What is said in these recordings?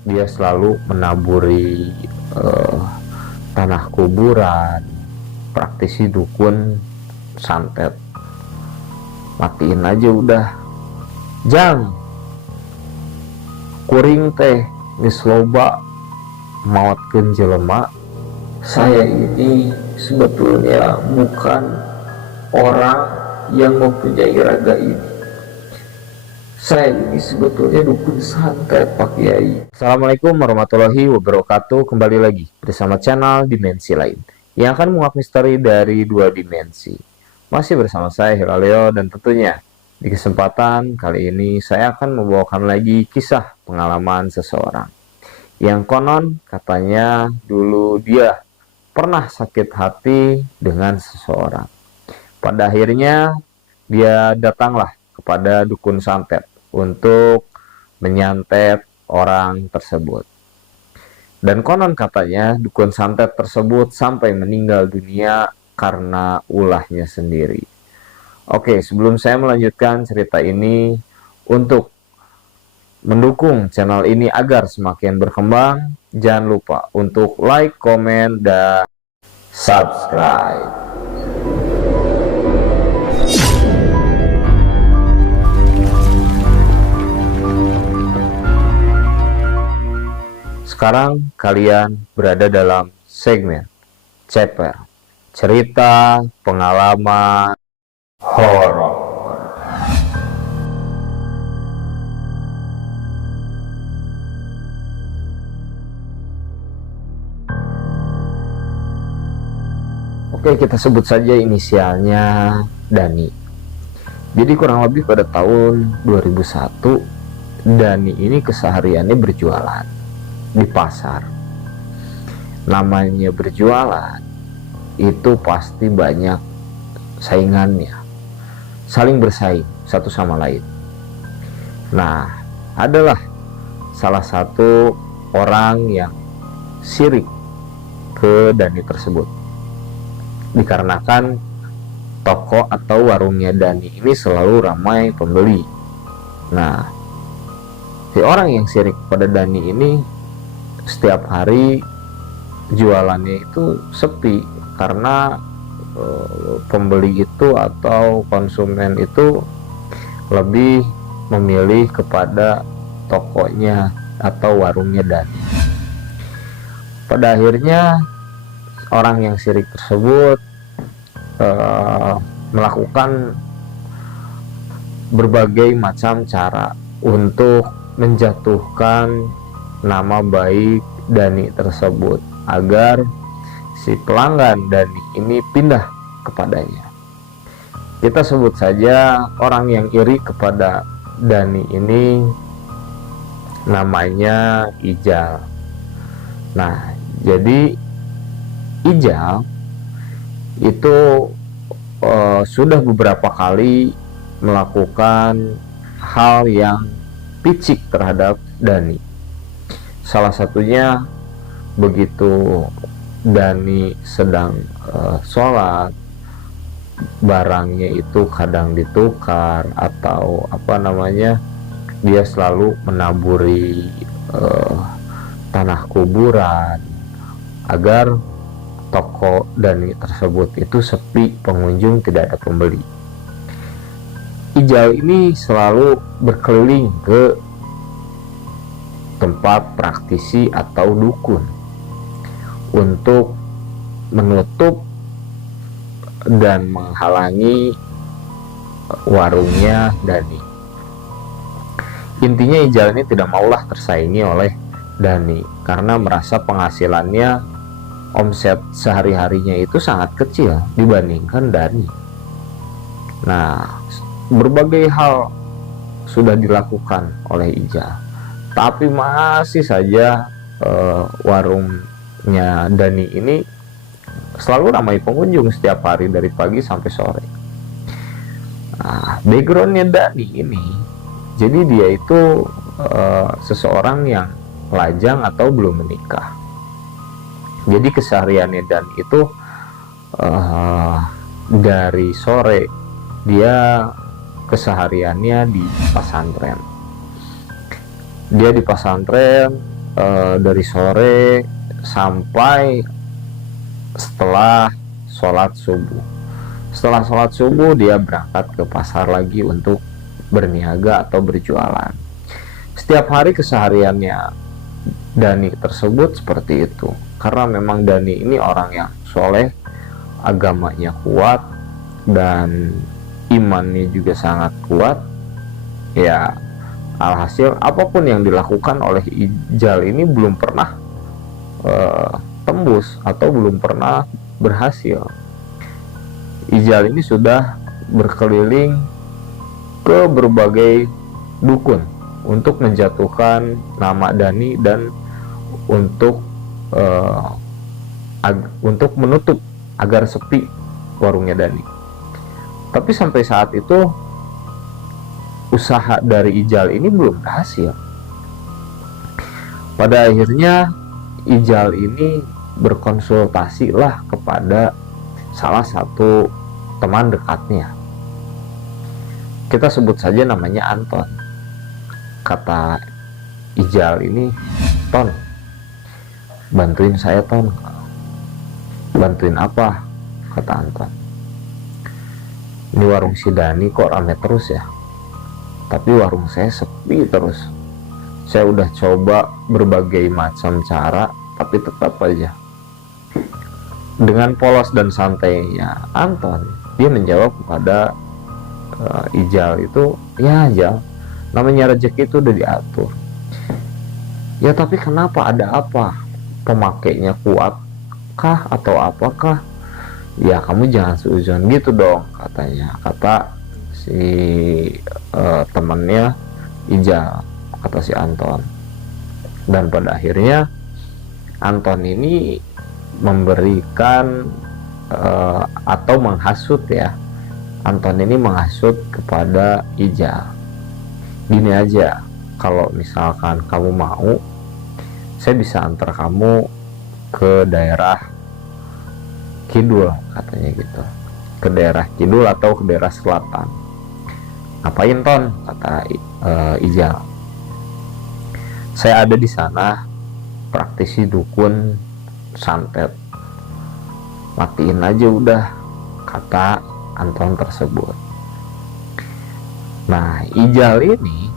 dia selalu menaburi tanah kuburan, praktisi dukun, santet. Matiin aja udah. Jang kuring teh geus loba maotkeun jelema. Saya ini sebetulnya bukan orang yang mempunyai raga ini. Saya ini sebetulnya dukun santet, Pak Kiai. Assalamualaikum warahmatullahi wabarakatuh. Kembali lagi bersama channel Dimensi Lain yang akan menguak misteri dari dua dimensi. Masih bersama saya Hilaleo, dan tentunya di kesempatan kali ini saya akan membawakan lagi kisah pengalaman seseorang yang konon katanya dulu dia pernah sakit hati dengan seseorang. Pada akhirnya dia datanglah kepada dukun santet untuk menyantet orang tersebut. Dan konon katanya dukun santet tersebut sampai meninggal dunia karena ulahnya sendiri. Oke, sebelum saya melanjutkan cerita ini, untuk mendukung channel ini agar semakin berkembang, jangan lupa untuk like, komen, dan subscribe. Sekarang kalian berada dalam segmen Ceper, cerita pengalaman horor. Oke, kita sebut saja inisialnya Dani. Jadi kurang lebih pada tahun 2001, Dani ini kesehariannya berjualan di pasar. Namanya berjualan itu pasti banyak saingannya, saling bersaing satu sama lain. Nah, adalah salah satu orang yang sirik ke Dani tersebut, dikarenakan toko atau warungnya Dani ini selalu ramai pembeli. Nah, si orang yang sirik pada Dani ini setiap hari jualannya itu sepi karena pembeli itu atau konsumen itu lebih memilih kepada tokonya atau warungnya Dani. Pada akhirnya orang yang sirik tersebut melakukan berbagai macam cara untuk menjatuhkan nama baik Dani tersebut agar si pelanggan Dani ini pindah kepadanya. Kita sebut saja orang yang iri kepada Dani ini namanya Ijal. Nah, jadi Ijal itu sudah beberapa kali melakukan hal yang picik terhadap Dani. Salah satunya begitu Dani sedang sholat, barangnya itu kadang ditukar atau dia selalu menaburi tanah kuburan agar toko Dani tersebut itu sepi pengunjung, tidak ada pembeli. Ijal ini selalu berkeliling ke tempat praktisi atau dukun untuk menutup dan menghalangi warungnya Dani. Intinya Ijal ini tidak maulah tersaingi oleh Dani karena merasa penghasilannya, omset sehari-harinya itu sangat kecil dibandingkan Dani. Nah, berbagai hal sudah dilakukan oleh Ijal, tapi masih saja warungnya Dani ini selalu ramai pengunjung setiap hari dari pagi sampai sore. Nah, backgroundnya Dani ini, jadi dia itu seseorang yang lajang atau belum menikah. Jadi kesehariannya Dani itu dari sore dia kesehariannya di pesantren. Dia di pesantren dari sore sampai setelah sholat subuh. Setelah sholat subuh dia berangkat ke pasar lagi untuk berniaga atau berjualan. Setiap hari kesehariannya Dani tersebut seperti itu, karena memang Dani ini orang yang soleh, agamanya kuat, dan imannya juga sangat kuat. Ya, alhasil apapun yang dilakukan oleh Ijal ini belum pernah tembus atau belum pernah berhasil. Ijal ini sudah berkeliling ke berbagai dukun untuk menjatuhkan nama Dani dan untuk menutup agar sepi warungnya Dani. Tapi sampai saat itu usaha dari Ijal ini belum berhasil. Pada akhirnya Ijal ini berkonsultasi lah kepada salah satu teman dekatnya. Kita sebut saja namanya Anton. Kata Ijal ini, "Ton, bantuin saya, Ton." "Bantuin apa?" kata Anton. "Ini warung si Dani kok rame terus ya, tapi warung saya sepi terus. Saya udah coba berbagai macam cara, tapi tetap aja." Dengan polos dan santainya Anton, dia menjawab kepada Ijal itu, "Ya Ijal, namanya rezeki itu udah diatur. Ya tapi kenapa, ada apa? Pemakainya kuat kah atau apakah? Ya kamu jangan seuzon gitu dong," katanya. Kata si temannya Ijal, kata si Anton. Dan pada akhirnya Anton ini memberikan atau menghasut ya. Anton ini menghasut kepada Ijal. "Gini aja, kalau misalkan kamu mau, saya bisa antar kamu ke daerah Kidul," katanya gitu. "Ke daerah Kidul atau ke daerah Selatan." "Ngapain, Ton?" kata Ijal. "Saya ada di sana, praktisi dukun santet. Matiin aja udah," kata Anton tersebut. Nah, Ijal ini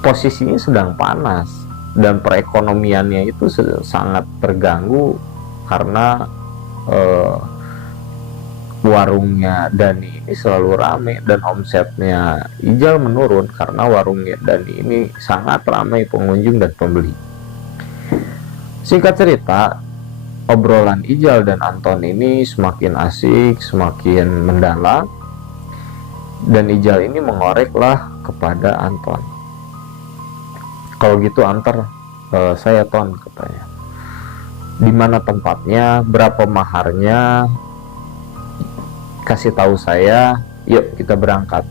posisinya sedang panas dan perekonomiannya itu sangat terganggu karena warungnya Dani ini selalu ramai dan omsetnya Ijal menurun karena warungnya Dani ini sangat ramai pengunjung dan pembeli. Singkat cerita, obrolan Ijal dan Anton ini semakin asik, semakin mendalam, dan Ijal ini mengoreklah kepada Anton. "Kalau gitu antar saya, Ton," katanya. "Di mana tempatnya, berapa maharnya, kasih tahu saya, yuk kita berangkat.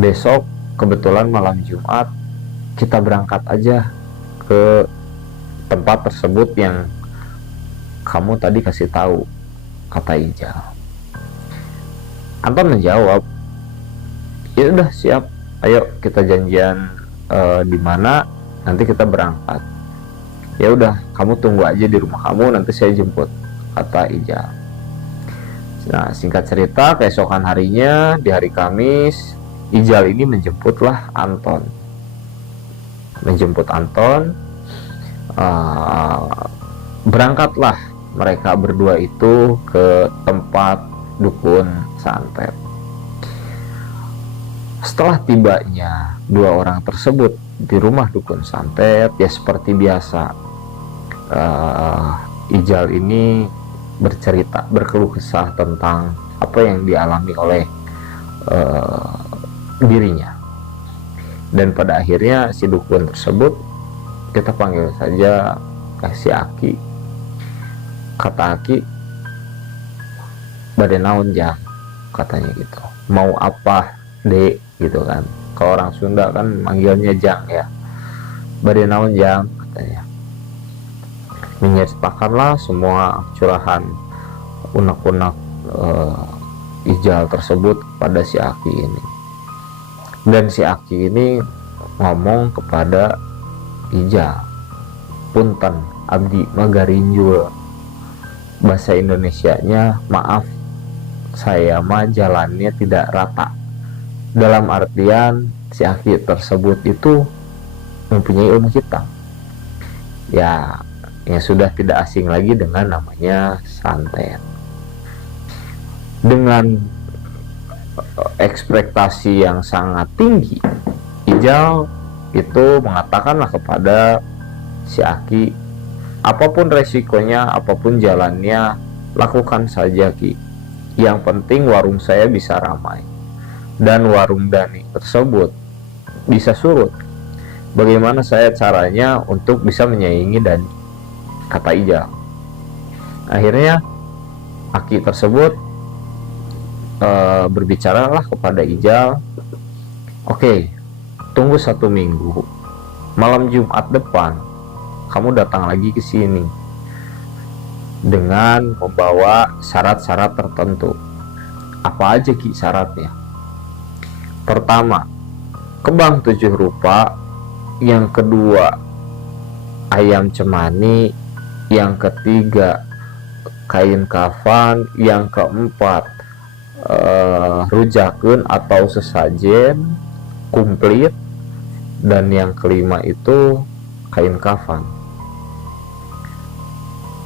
Besok kebetulan malam Jumat, kita berangkat aja ke tempat tersebut yang kamu tadi kasih tahu," kata Ijal. Anton menjawab, "Ya udah siap, ayo kita janjian di mana, nanti kita berangkat. Ya udah, kamu tunggu aja di rumah kamu, nanti saya jemput," kata Ijal. Nah, singkat cerita, keesokan harinya di hari Kamis, Ijal ini menjemputlah Anton. Berangkatlah mereka berdua itu ke tempat dukun santet. Setelah tibanya dua orang tersebut di rumah dukun santet, ya seperti biasa, Ijal ini bercerita, berkeluh kesah tentang apa yang dialami oleh dirinya. Dan pada akhirnya si dukun tersebut, kita panggil saja si Aki. Kata Aki, "Bade naon Jang," katanya gitu. "Mau apa Dek?" gitu kan. Kalau orang Sunda kan manggilnya Jang ya. "Bade naon Jang," katanya. Menceritakanlah semua curahan unek-unek Ijal tersebut pada si Aki ini. Dan si Aki ini ngomong kepada Ijal, punten abdi magarinjul. Bahasa Indonesianya, maaf saya mah jalannya tidak rata. Dalam artian si Aki tersebut itu mempunyai ilmu hitam. Ya, yang sudah tidak asing lagi dengan namanya santet. Dengan ekspektasi yang sangat tinggi, Ijal itu mengatakanlah kepada si Aki, apapun resikonya, apapun jalannya, lakukan saja Ki. Yang penting warung saya bisa ramai dan warung Dani tersebut bisa surut. Bagaimana saya caranya untuk bisa menyaingi Dani, kata Ijal. Akhirnya Aki tersebut berbicaralah kepada Ijal, oke, tunggu 1 minggu, malam Jumat depan kamu datang lagi ke sini dengan membawa syarat-syarat tertentu. Apa aja Ki syaratnya? Pertama, kembang 7 rupa. Yang kedua, ayam cemani. Yang ketiga, kain kafan. Yang keempat, rujakun atau sesajen komplit. Dan yang kelima itu kain kafan.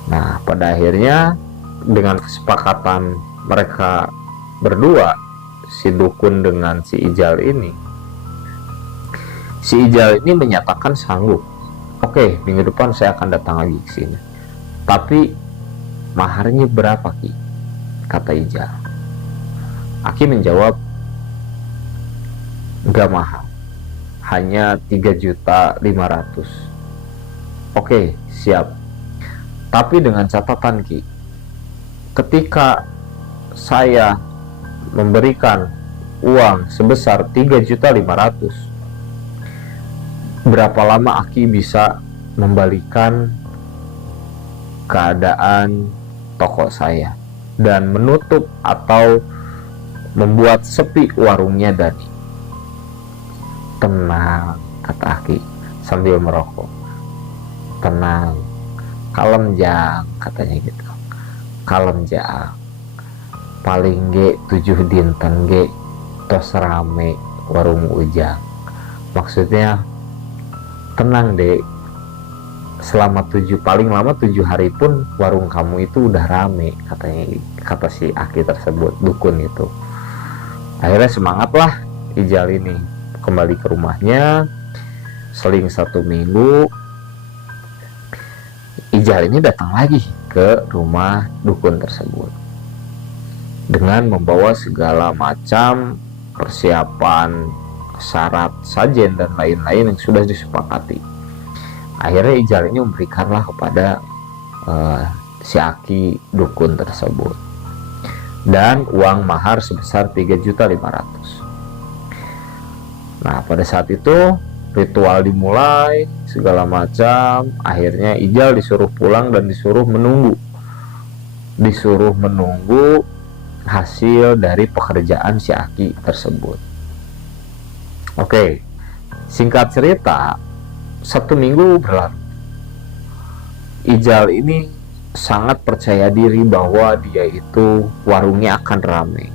Nah, pada akhirnya dengan kesepakatan mereka berdua, si dukun dengan si Ijal ini, si Ijal ini menyatakan sanggup. Oke, minggu depan saya akan datang lagi ke sini. Tapi maharnya berapa Ki? Kata Ijal. Aki menjawab, enggak mahal, hanya 3.500.000. Oke, siap. Tapi dengan catatan Ki, ketika saya memberikan uang sebesar 3.500.000, berapa lama Aki bisa membalikan keadaan toko saya dan menutup atau membuat sepi warungnya Dani? Tenang, kata Aki sambil merokok. Tenang, kalem jang, katanya gitu. Kalem jang, paling ge 7 dinten ge tos rame warung Ujang. Maksudnya tenang dek, selama 7, paling lama 7 hari pun warung kamu itu udah rame, katanya, kata si Aki tersebut, dukun itu. Akhirnya semangatlah Ijal ini kembali ke rumahnya. Seling 1 minggu, Ijal ini datang lagi ke rumah dukun tersebut dengan membawa segala macam persiapan, syarat, sajen dan lain-lain yang sudah disepakati. Akhirnya Ijal ini memberikanlah kepada si Aki dukun tersebut dan uang mahar sebesar 3.500.000. Nah, pada saat itu ritual dimulai, segala macam. Akhirnya Ijal disuruh pulang dan disuruh menunggu hasil dari pekerjaan si Aki tersebut. Oke, singkat cerita, 1 minggu berlalu. Ijal ini sangat percaya diri bahwa dia itu warungnya akan ramai.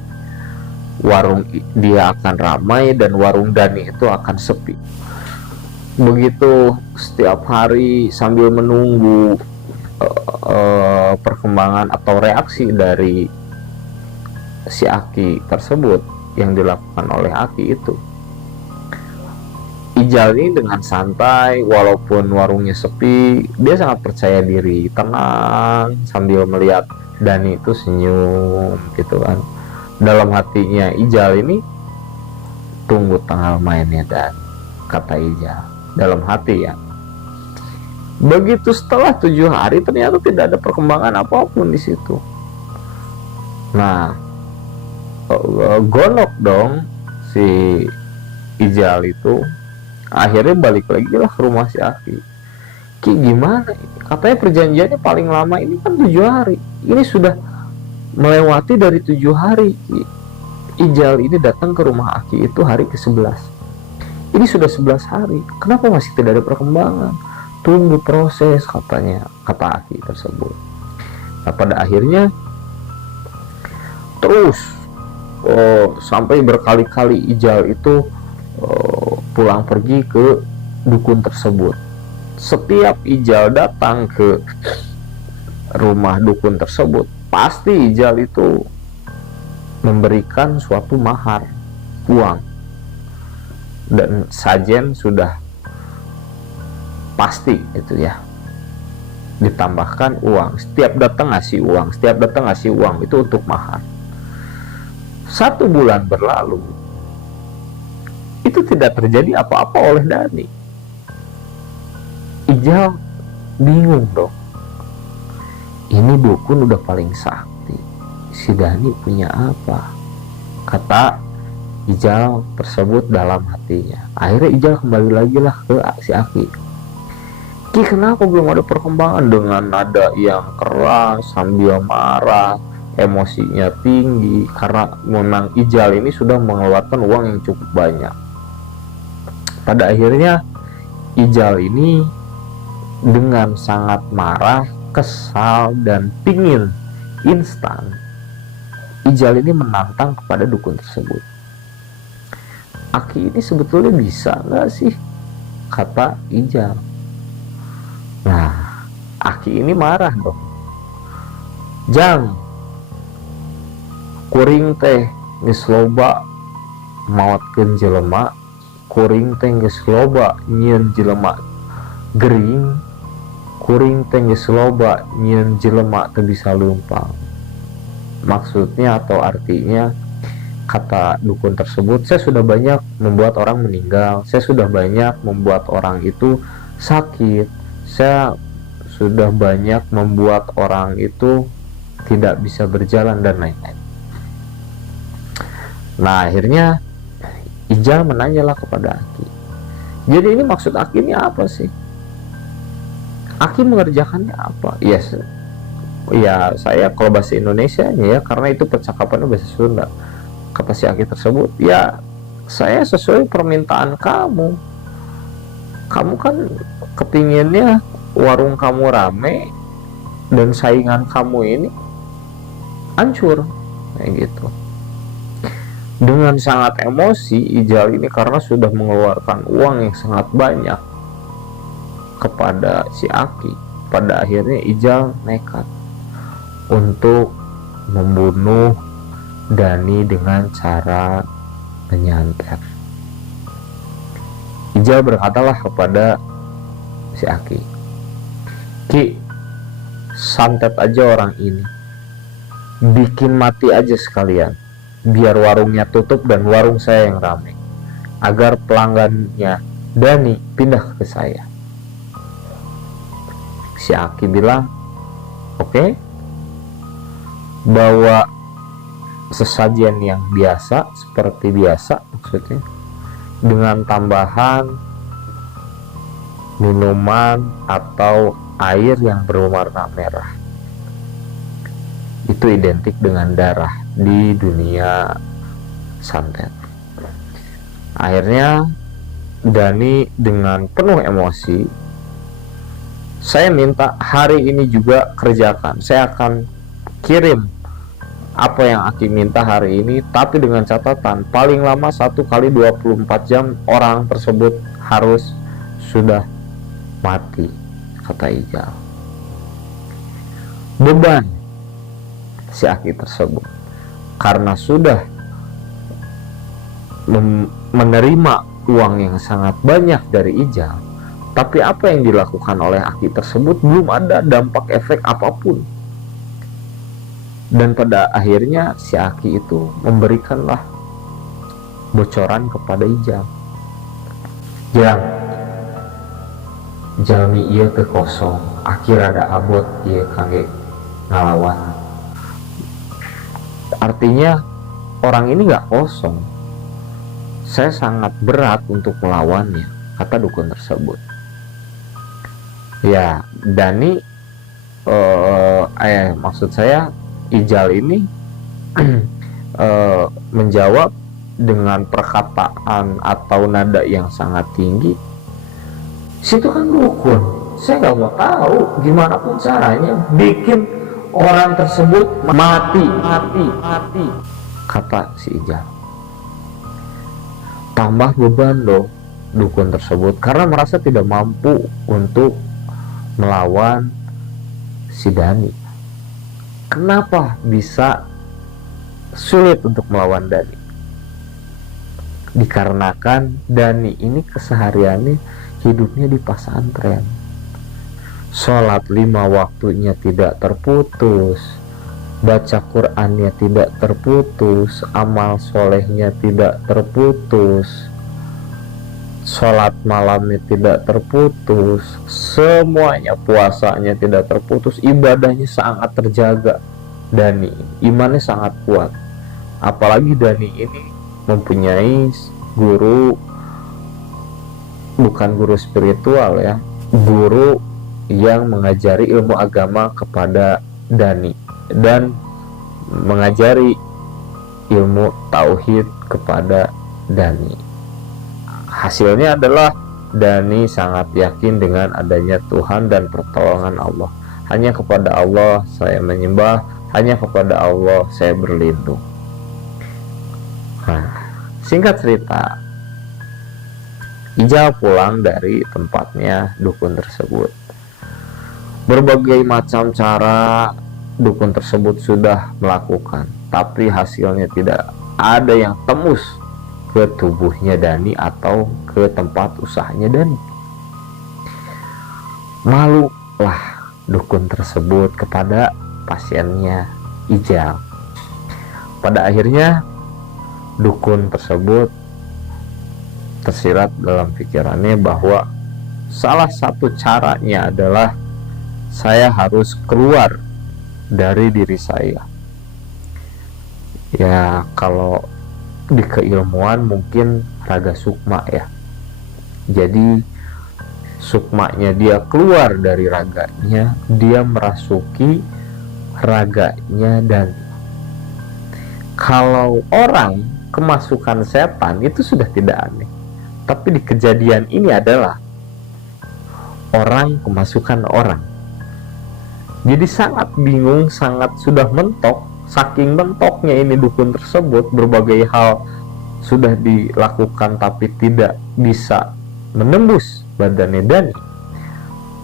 Dia akan ramai dan warung Dani itu akan sepi. Begitu setiap hari sambil menunggu perkembangan atau reaksi dari si Aki tersebut yang dilakukan oleh Aki itu, Ijal ini dengan santai, walaupun warungnya sepi, dia sangat percaya diri, tenang sambil melihat Dani itu senyum gitu kan. Dalam hatinya Ijal ini, tunggu tanggal mainnya Dan, kata Ijal dalam hati ya. Begitu setelah 7 hari ternyata tidak ada perkembangan apapun di situ. Nah, gonok dong si Ijal itu. Akhirnya balik lagi lah ke rumah si Aki. Ki, gimana ini? Katanya perjanjiannya paling lama ini kan 7 hari. Ini sudah melewati dari 7 hari. Ijal ini datang ke rumah Aki itu hari ke-11. Ini sudah 11 hari, kenapa masih tidak ada perkembangan? Tunggu proses, katanya, kata Aki tersebut. Nah, pada akhirnya terus sampai berkali-kali Ijal itu pulang pergi ke dukun tersebut. Setiap Ijal datang ke rumah dukun tersebut, pasti Ijal itu memberikan suatu mahar, uang, dan sajen sudah pasti itu ya, ditambahkan uang. Setiap datang ngasih uang, setiap datang ngasih uang, itu untuk mahar. 1 bulan berlalu, itu tidak terjadi apa-apa oleh Dani. Ijal bingung dong, ini dukun udah paling sakti, si Dani punya apa? Kata Ijal tersebut dalam hatinya. Akhirnya Ijal kembali lagi lah ke si Aki. Ki, kenapa belum ada perkembangan? Dengan nada yang keras sambil marah, emosinya tinggi, karena memang Ijal ini sudah mengeluarkan uang yang cukup banyak. Pada akhirnya Ijal ini dengan sangat marah, kesal, dan pingin instan, Ijal ini menantang kepada dukun tersebut. Aki ini sebetulnya bisa nggak sih? Kata Ijal. Nah, Aki ini marah dong. Jang, kuring teh geus loba maotkeun jelema, kuring teh geus loba nyieun jelema gering, kuring teh geus loba nyieun jelema teu bisa leumpang. Maksudnya atau artinya, kata dukun tersebut, saya sudah banyak membuat orang meninggal, saya sudah banyak membuat orang itu sakit, saya sudah banyak membuat orang itu tidak bisa berjalan dan lain-lain. Nah, akhirnya Ijal menanyalah kepada Aki, jadi ini maksud Aki ini apa sih? Aki mengerjakannya apa? Yes. Ya, saya kalau bahasa Indonesia ya, karena itu percakapannya bahasa Sunda. Kata si Aki tersebut, ya saya sesuai permintaan kamu. Kamu kan kepinginnya warung kamu rame dan saingan kamu ini hancur, kayak gitu. Dengan sangat emosi Ijal ini, karena sudah mengeluarkan uang yang sangat banyak kepada si Aki. Pada akhirnya Ijal nekat untuk membunuh Dani dengan cara menyantet. Ijal berkatalah kepada si Aki, Ki, santet aja orang ini, bikin mati aja sekalian, biar warungnya tutup dan warung saya yang ramai, agar pelanggannya Dani pindah ke saya. Si Aki bilang, oke, bawa sesajen yang biasa, seperti biasa maksudnya, dengan tambahan minuman atau air yang berwarna merah. Itu identik dengan darah di dunia santet. Akhirnya Dani dengan penuh emosi, saya minta hari ini juga kerjakan, saya akan kirim apa yang Aki minta hari ini, tapi dengan catatan paling lama 1 kali 24 jam orang tersebut harus sudah mati, kata Ijal. Beban si Aki tersebut, karena sudah menerima uang yang sangat banyak dari Ijal, tapi apa yang dilakukan oleh Aki tersebut belum ada dampak efek apapun. Dan pada akhirnya si Aki itu memberikanlah bocoran kepada Ijal. Jang, jalmi ieu teu kosong, Aki rada abot ieu kangge ngalawan. Artinya orang ini gak kosong, saya sangat berat untuk melawannya, kata dukun tersebut. Ya, Dani maksud saya Ijal ini menjawab, dengan perkataan atau nada yang sangat tinggi, situ kan dukun. Saya nggak mau tahu gimana pun caranya bikin orang tersebut mati, kata si Ijal. Tambah beban loh dukun tersebut karena merasa tidak mampu untuk melawan si Dani. Kenapa bisa sulit untuk melawan Dani? Dikarenakan Dani ini kesehariannya hidupnya di pesantren. Sholat 5 waktunya tidak terputus, baca Qur'annya tidak terputus, amal solehnya tidak terputus, sholat malamnya tidak terputus, semuanya, puasanya tidak terputus, ibadahnya sangat terjaga. Dani imannya sangat kuat, apalagi Dani ini mempunyai guru, bukan guru spiritual ya, guru yang mengajari ilmu agama kepada Dani dan mengajari ilmu tauhid kepada Dani. Hasilnya adalah Dani sangat yakin dengan adanya Tuhan dan pertolongan Allah. Hanya kepada Allah saya menyembah, hanya kepada Allah saya berlindung. Nah, singkat cerita, Ijal pulang dari tempatnya dukun tersebut. Berbagai macam cara dukun tersebut sudah melakukan, tapi hasilnya tidak ada yang tembus ke tubuhnya Dani atau ke tempat usahanya Dani. Malulah dukun tersebut kepada pasiennya Ijal. Pada akhirnya dukun tersebut tersirat dalam pikirannya bahwa salah satu caranya adalah saya harus keluar dari diri saya. Ya, kalau di keilmuan mungkin raga sukma ya. Jadi sukmanya dia keluar dari raganya, dia merasuki raganya. Dan kalau orang kemasukan setan itu sudah tidak aneh, tapi di kejadian ini adalah orang kemasukan orang. Jadi sangat bingung, sangat sudah mentok. Saking mentoknya ini dukun tersebut, berbagai hal sudah dilakukan tapi tidak bisa menembus badannya Dani.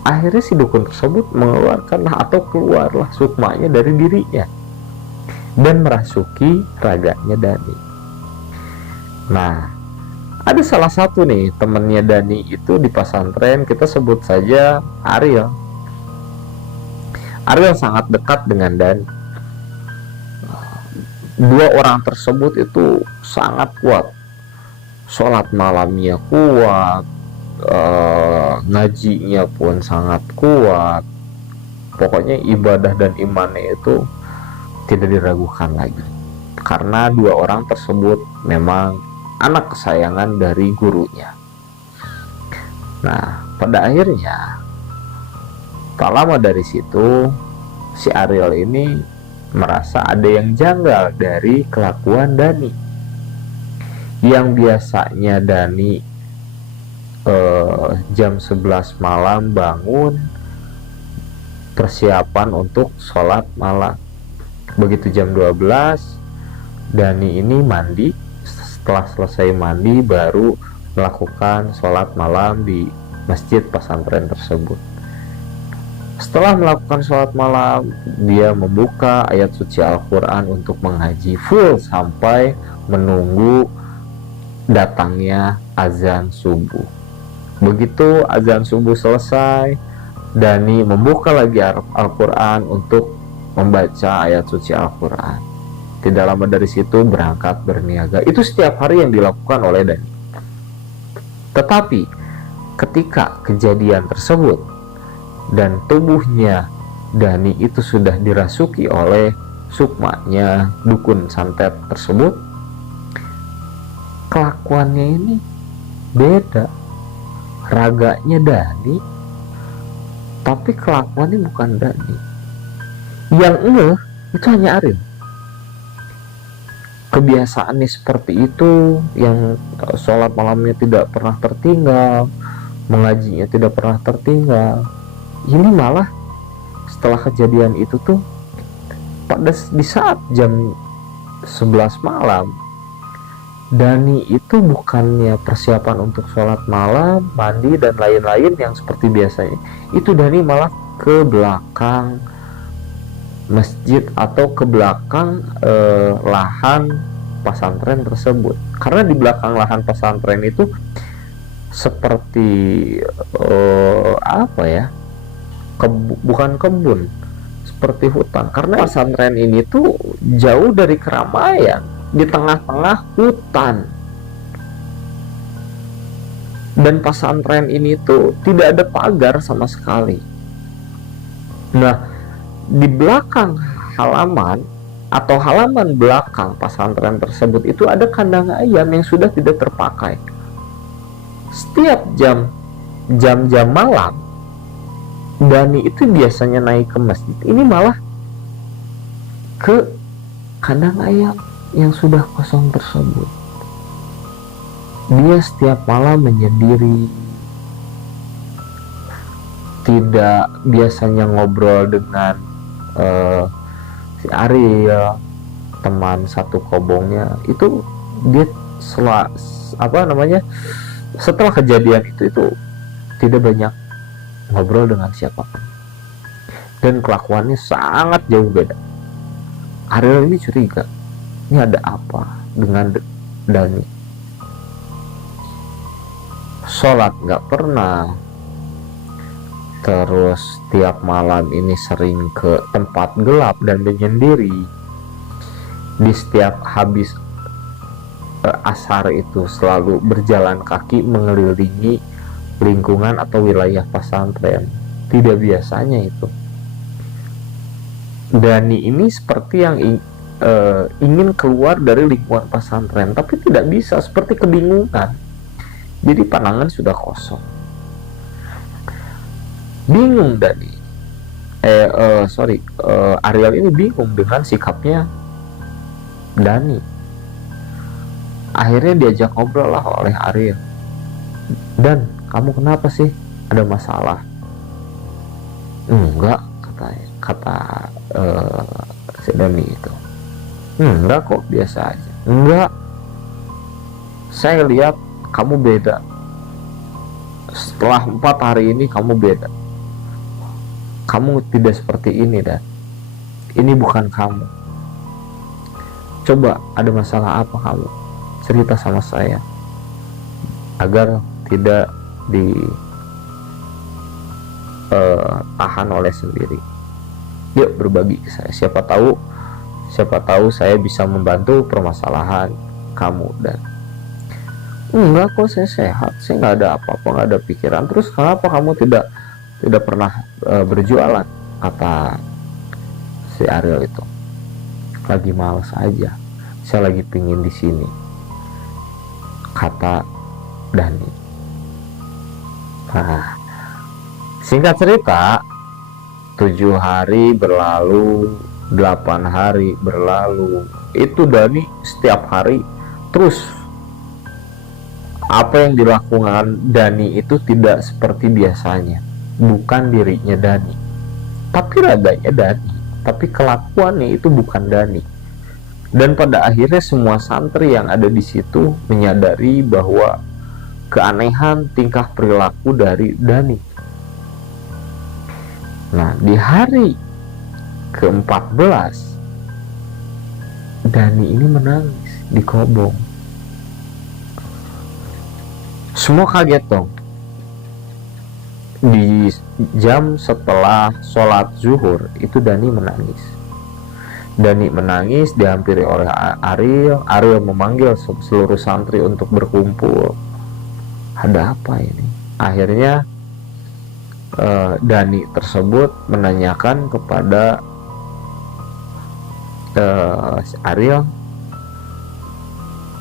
Akhirnya si dukun tersebut mengeluarkanlah atau keluarlah sukmanya dari dirinya dan merasuki raganya Dani. Nah, ada salah satu nih temannya Dani itu di pesantren, kita sebut saja Ariel. Ariel sangat dekat dengan Dani. Dua orang tersebut itu sangat kuat. Sholat malamnya kuat, ngajinya pun sangat kuat. Pokoknya ibadah dan imannya itu tidak diragukan lagi. Karena dua orang tersebut memang anak kesayangan dari gurunya. Nah, pada akhirnya tak lama dari situ si Ariel ini merasa ada yang janggal dari kelakuan Dani. Yang biasanya Dani jam 11 malam bangun persiapan untuk sholat malam. Begitu jam 12 Dani ini mandi. Setelah selesai mandi baru melakukan sholat malam di masjid pesantren tersebut. Setelah melakukan sholat malam, dia membuka ayat suci Al-Quran untuk mengaji full sampai menunggu datangnya azan subuh. Begitu azan subuh selesai, Dani membuka lagi Al-Quran untuk membaca ayat suci Al-Quran. Tidak lama dari situ berangkat berniaga. Itu setiap hari yang dilakukan oleh Dani. Tetapi ketika kejadian tersebut dan tubuhnya Dani itu sudah dirasuki oleh sukmanya dukun santet tersebut, kelakuannya ini beda. Raganya Dani, tapi kelakuannya bukan Dani. Yang itu hanya Ariel. kebiasaannya seperti itu, yang sholat malamnya tidak pernah tertinggal, mengajinya tidak pernah tertinggal. Ini malah setelah kejadian itu tuh, di saat jam 11 malam, Dani itu bukannya persiapan untuk sholat malam, mandi dan lain-lain yang seperti biasanya, itu Dani malah ke belakang masjid atau ke belakang lahan pesantren tersebut. Karena di belakang lahan pesantren itu seperti apa ya, bukan kebun, seperti hutan. Karena pesantren ini tuh jauh dari keramaian, di tengah-tengah hutan. Dan pesantren ini tuh tidak ada pagar sama sekali. Nah, di belakang halaman atau halaman belakang pesantren tersebut itu ada kandang ayam yang sudah tidak terpakai. Setiap jam-jam malam, Dani itu biasanya naik ke masjid, ini malah ke kandang ayam yang sudah kosong tersebut. Dia setiap malam menyendiri, tidak biasanya ngobrol dengan si Ariel, teman satu kobongnya. Itu dia setelah kejadian itu tidak banyak ngobrol dengan siapapun, dan kelakuannya sangat jauh beda. Ariel ini curiga, ini ada apa dengan Dani. Sholat nggak pernah, terus tiap malam ini sering ke tempat gelap dan menyendiri. Di setiap habis asar itu selalu berjalan kaki mengelilingi lingkungan atau wilayah pesantren. Tidak biasanya itu. Dani ini seperti yang ingin keluar dari lingkungan pesantren, tapi tidak bisa, seperti kebingungan. Jadi pandangan sudah kosong. Bingung Dani. Ariel ini bingung dengan sikapnya Dani. Akhirnya diajak ngobrol lah oleh Ariel. Dan kamu kenapa sih? Ada masalah? Enggak, kata si Dani itu. Enggak kok, biasa aja. Enggak, saya lihat kamu beda. Setelah 4 hari ini kamu beda. Kamu tidak seperti ini, Dan. Ini bukan kamu. Coba, ada masalah apa kamu? Cerita sama saya, agar tidak ditahan oleh sendiri. Yuk berbagi ke saya. Siapa tahu saya bisa membantu permasalahan kamu. Dan enggak kok, saya sehat, saya nggak ada apa-apa, nggak ada pikiran. Terus kenapa kamu tidak pernah berjualan? Kata si Ariel itu. Lagi malas aja, saya lagi pingin di sini, kata Dani. Nah, singkat cerita, 7 hari berlalu, 8 hari berlalu. Itu Dani setiap hari terus. Apa yang dilakukan Dani itu tidak seperti biasanya. Bukan dirinya Dani, tapi raganya Dani, tapi kelakuannya itu bukan Dani. Dan pada akhirnya semua santri yang ada di situ menyadari bahwa keanehan tingkah perilaku dari Dani. Nah, di hari ke-14, Dani ini menangis di kobong. Semua kaget dong. Di jam setelah sholat zuhur itu Dani menangis, dihampiri oleh Ariel. Ariel memanggil seluruh santri untuk berkumpul. Ada apa ini? Akhirnya Dani tersebut menanyakan kepada Ariel,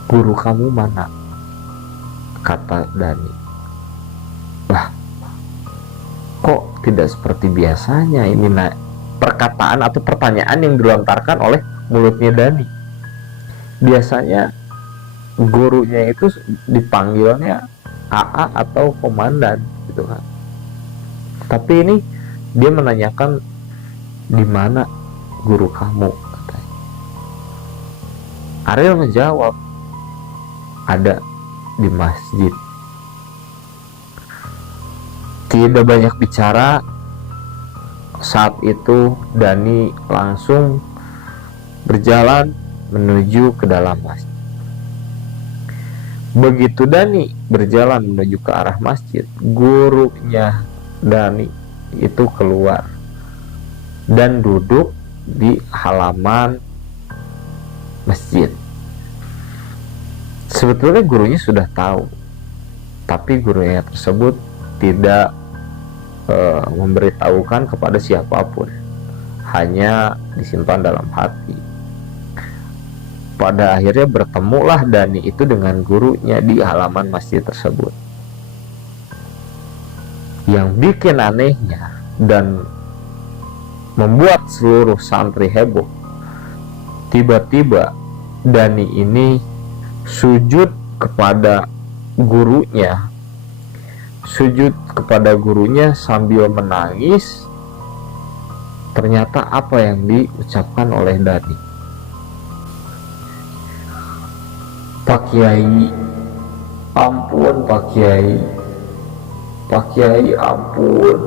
guru kamu mana? Kata Dani. Lah, kok tidak seperti biasanya ini perkataan atau pertanyaan yang dilontarkan oleh mulutnya Dani. biasanya gurunya itu dipanggilnya AA atau komandan gitu kan. Tapi ini dia menanyakan, di mana guru kamu, katanya. Ariel menjawab, ada di masjid. Tidak banyak bicara, saat itu Dani langsung berjalan menuju ke dalam masjid. Begitu Dani berjalan menuju ke arah masjid, gurunya Dani itu keluar dan duduk di halaman masjid. Sebetulnya gurunya sudah tahu, tapi gurunya tersebut tidak memberitahukan kepada siapapun, hanya disimpan dalam hati. Pada akhirnya bertemulah Dani itu dengan gurunya di halaman masjid tersebut. Yang bikin anehnya dan membuat seluruh santri heboh, tiba-tiba Dani ini sujud kepada gurunya, sambil menangis. Ternyata apa yang diucapkan oleh Dani, "Pak Kiai, ampun Pak Kiai, Pak Kiai ampun,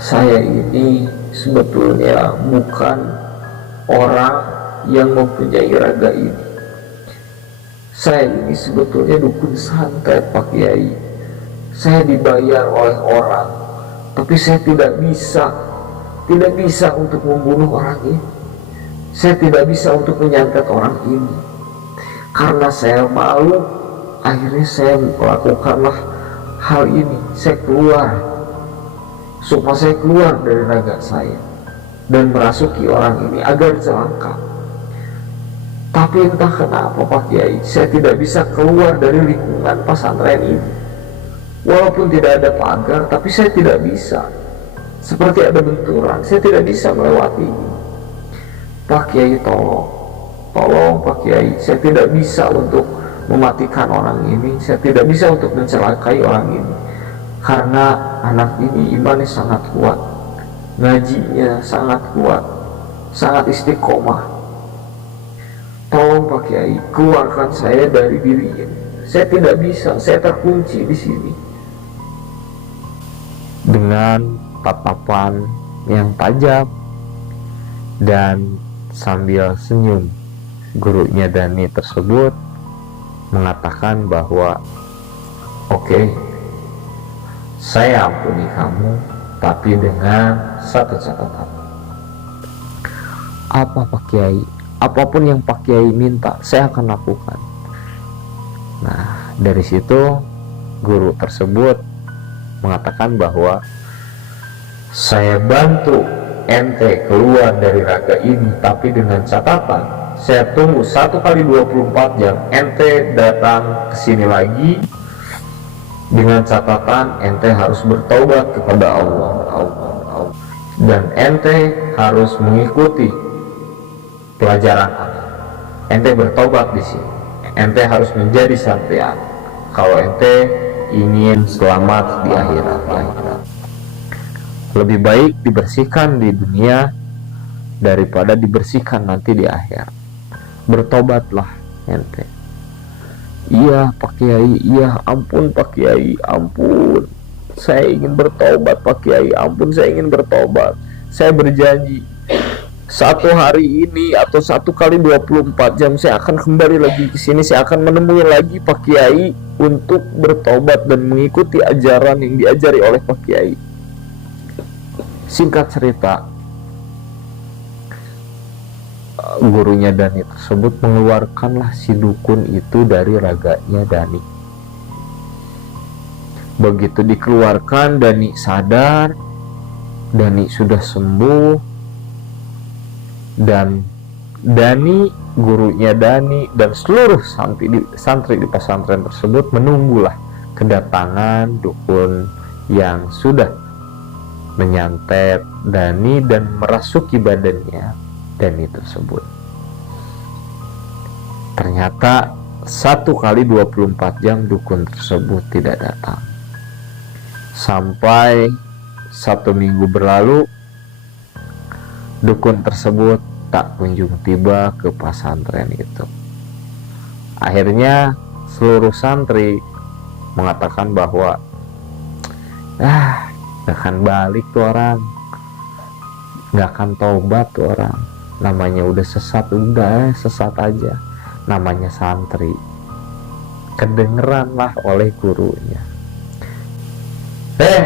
saya ini sebetulnya bukan orang yang mempunyai raga ini. Saya ini sebetulnya dukun santet Pak Kiai. Saya dibayar oleh orang, tapi saya tidak bisa untuk membunuh orang ini. Saya tidak bisa untuk menyantet orang ini. Karena saya malu, akhirnya saya melakukanlah hal ini. Saya keluar dari raga saya dan merasuki orang ini agar celaka. Tapi entah kenapa Pak Kiai, saya tidak bisa keluar dari lingkungan pesantren ini. Walaupun tidak ada pagar, tapi saya tidak bisa. Seperti ada benturan, saya tidak bisa melewati ini. Pak Kiai tolong Pak Kiai, saya tidak bisa untuk mematikan orang ini, saya tidak bisa untuk mencelakai orang ini, karena anak ini imannya sangat kuat, ngajinya sangat kuat, sangat istiqomah. Tolong Pak Kiai, keluarkan saya dari diri ini. Saya tidak bisa, saya terkunci di sini." Dengan tatapan yang tajam dan sambil senyum, gurunya Dani tersebut mengatakan bahwa, "Oke, saya ampuni kamu, tapi dengan satu catatan." "Apa Pak Kiai?" "Apapun yang Pak Kiai minta, saya akan lakukan." Nah, dari situ guru tersebut mengatakan bahwa, "Saya bantu ente keluar dari raga ini, tapi dengan catatan saya tunggu 1 kali 24 jam ente datang ke sini lagi, dengan catatan ente harus bertobat kepada Allah, dan ente harus mengikuti pelajaran aku. Ente bertobat di sini, ente harus menjadi santrian kalau ente ingin selamat di akhirat. Lebih baik dibersihkan di dunia daripada dibersihkan nanti di akhirat. Bertobatlah ente." "Iya Pak Kiai, iya, ampun Pak Kiai, ampun. Saya ingin bertobat Pak Kiai, ampun, saya ingin bertobat. Saya berjanji, satu hari ini atau 1 kali 24 jam saya akan kembali lagi ke sini. Saya akan menemui lagi Pak Kiai untuk bertobat dan mengikuti ajaran yang diajari oleh Pak Kiai." Singkat cerita, gurunya Dani tersebut mengeluarkanlah si dukun itu dari raganya Dani. Begitu dikeluarkan, Dani sadar, Dani sudah sembuh, dan Dani, gurunya Dani, dan seluruh santri di pesantren tersebut menunggulah kedatangan dukun yang sudah menyantet Dani dan merasuki badannya Dani tersebut. Ternyata 1 kali 24 jam dukun tersebut tidak datang. Sampai 1 minggu berlalu, dukun tersebut tak kunjung tiba ke pesantren itu. Akhirnya seluruh santri mengatakan bahwa gak akan balik tuh orang, gak akan taubat tuh orang, namanya udah sesat, udah sesat aja, namanya santri. Kedengeran lah oleh gurunya,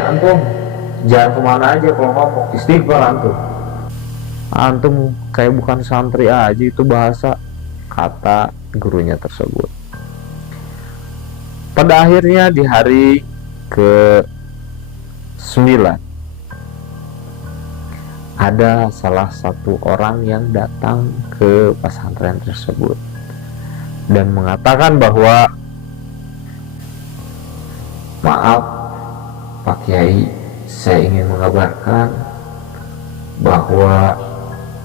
antum jangan kemana aja kalau ngomong, istighfar antum kayak bukan santri aja, itu bahasa, kata gurunya tersebut. Pada akhirnya di hari ke-9 ada salah satu orang yang datang ke pesantren tersebut dan mengatakan bahwa, maaf Pak Kiai, saya ingin mengabarkan bahwa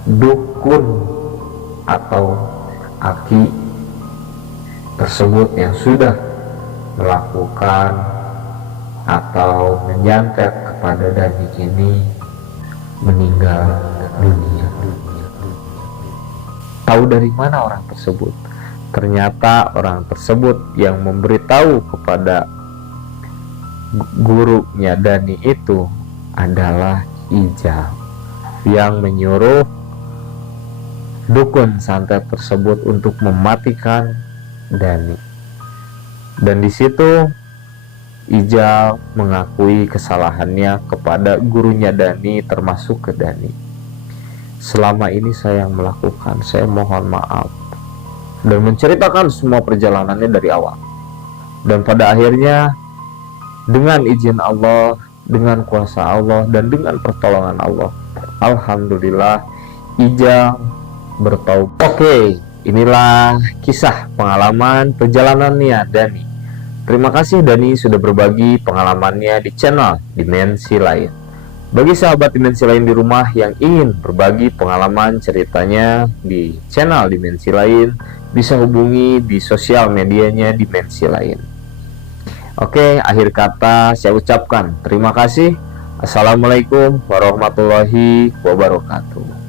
dukun atau aki tersebut yang sudah melakukan atau menyantet kepada Dani ini meninggal dunia. Tahu dari mana orang tersebut? Ternyata orang tersebut yang memberitahu kepada gurunya Dani itu adalah Ijal, yang menyuruh dukun santet tersebut untuk mematikan Dani. Dan di situ Ijal mengakui kesalahannya kepada gurunya Dani, termasuk ke Dani. Selama ini saya yang melakukan, saya mohon maaf, dan menceritakan semua perjalanannya dari awal. Dan pada akhirnya dengan izin Allah, dengan kuasa Allah, dan dengan pertolongan Allah, alhamdulillah Ijal bertaubat. Oke, inilah kisah pengalaman perjalanannya Dani. Terima kasih Dani sudah berbagi pengalamannya di channel Dimensi Lain. Bagi sahabat Dimensi Lain di rumah yang ingin berbagi pengalaman ceritanya di channel Dimensi Lain, bisa hubungi di sosial medianya Dimensi Lain. Oke, akhir kata saya ucapkan terima kasih. Assalamualaikum warahmatullahi wabarakatuh.